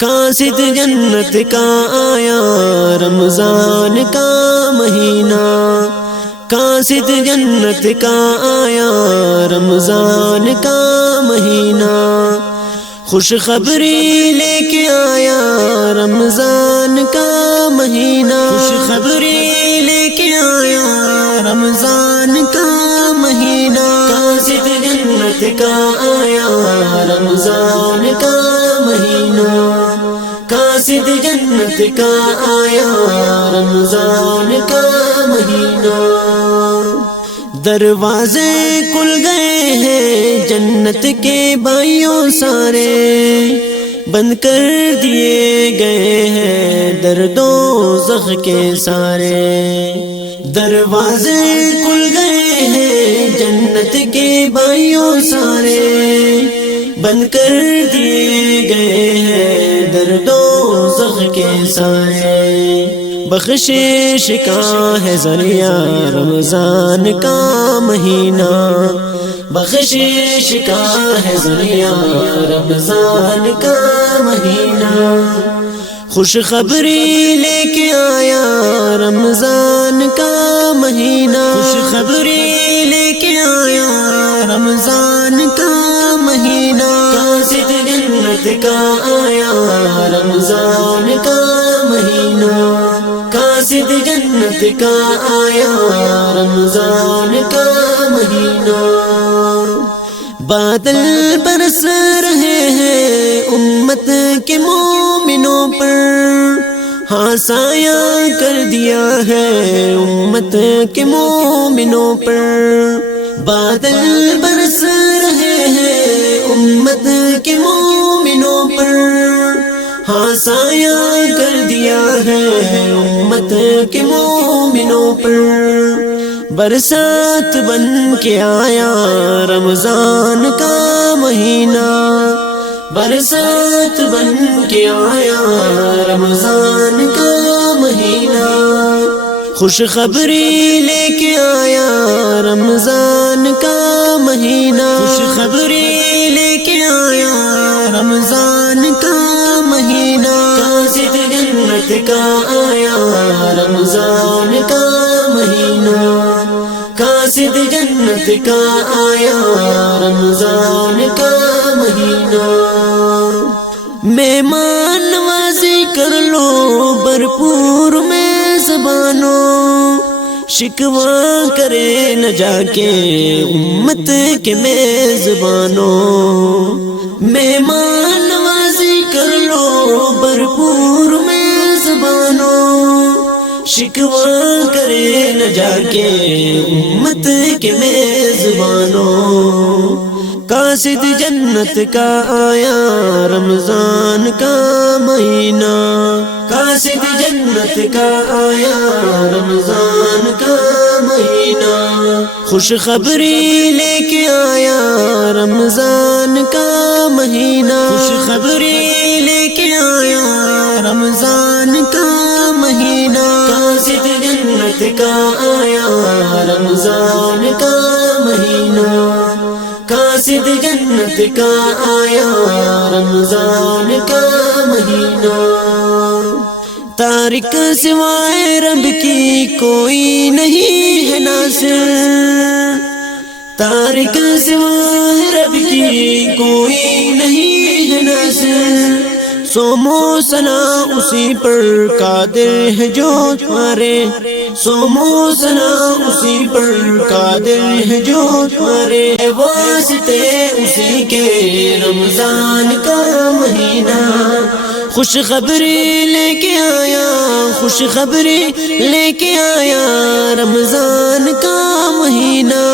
قاصد جنت کا آیا رمضان کا مہینہ، قاصد جنت کا آیا رمضان کا مہینہ، خوشخبری لے کے آیا رمضان کا مہینہ، خوشخبری لے کے آیا رمضان کا مہینہ، قاصد جنت کا آیا رمضان کا مہینہ، قاصد جنت کا آیا رمضان کا مہینہ، دروازے کھل گئے ہیں جنت کے بھائیوں سارے، بند کر دیے گئے ہیں در دوزخ کے سارے، دروازے کھل گئے ہیں جنت کے بھائیوں سارے، بند کر دیے گئے ہیں در دوزخ کے سارے، بخشش کا ہے ذریعہ رمضان کا مہینہ، بخشش کا ہے ذریعہ رمضان کا مہینہ، خوشخبری لے کے آیا رمضان کا مہینہ، خوشخبری لے کے آیا رمضان کا مہینہ، قاصد جنت کا آیا رمضان کا مہینہ، قاصد جنت کا آیا رمضان کا مہینہ، بادل برس رہے ہیں امت کے مومنوں پر، ہاں سایہ کر دیا ہے امت کے مومنوں پر، بادل برس رہے ہیں امت کے مومنوں پر، ہاں سایہ کر دیا ہے امت کے مومنوں پر، برسات بن کے آیا رمضان کا مہینہ، برسات بن کے آیا رمضان کا مہینہ، خوشخبری لے کے آیا رمضان کا مہینہ، خوشخبری لے کے آیا رمضان کا مہینہ، قاصد جنت کا آیا رمضان کا مہینہ، قاصد جنت کا آیا رمضان کا مہینہ، مہمان نوازی کر لو بھرپور میزبانوں، شکوہ کرے نہ جا کے امت کے میزبانوں، مہمان نوازی کر لو بھرپور میزبانوں، شکوہ کرے نہ جا کے امت کے میزبانوں، قاصد جنت کا آیا رمضان کا مہینہ، قاصد جنت کا آیا رمضان کا مہینہ، خوشخبری لے کے آیا رمضان کا مہینہ، خوشخبری لے کے آیا رمضان کا مہینہ، قاصد جنت کا آیا رمضان کا مہینہ، قاصد جنت کا آیا رمضان کا مہینہ، تارک سوائے رب کی کوئی نہیں ہے ناصر، تارک سوائے رب کی کوئی نہیں ہے ناصر، سومو ثنا اسی پر قادر ہے جو تمہارے، سومو ثنا اسی پر قادر ہے جو تمہارے، واسطے اسی کے رمضان کا مہینہ، خوشخبری لے کے آیا، خوشخبری لے کے آیا رمضان کا مہینہ،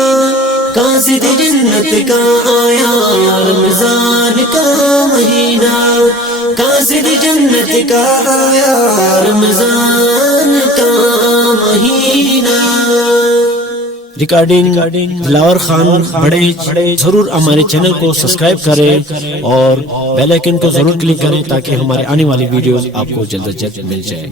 قاصد جنت کا آیا رمضان کا مہینہ، قاصد جنت کا آیا رمضان کا مہینہ۔ ریکارڈنگ دلاور خان بڑے، ضرور ہمارے چینل کو سبسکرائب کریں اور بیل آئیکن کو ضرور کلک کریں تاکہ ہمارے آنے والی ویڈیوز آپ کو جلد از جلد مل جائے۔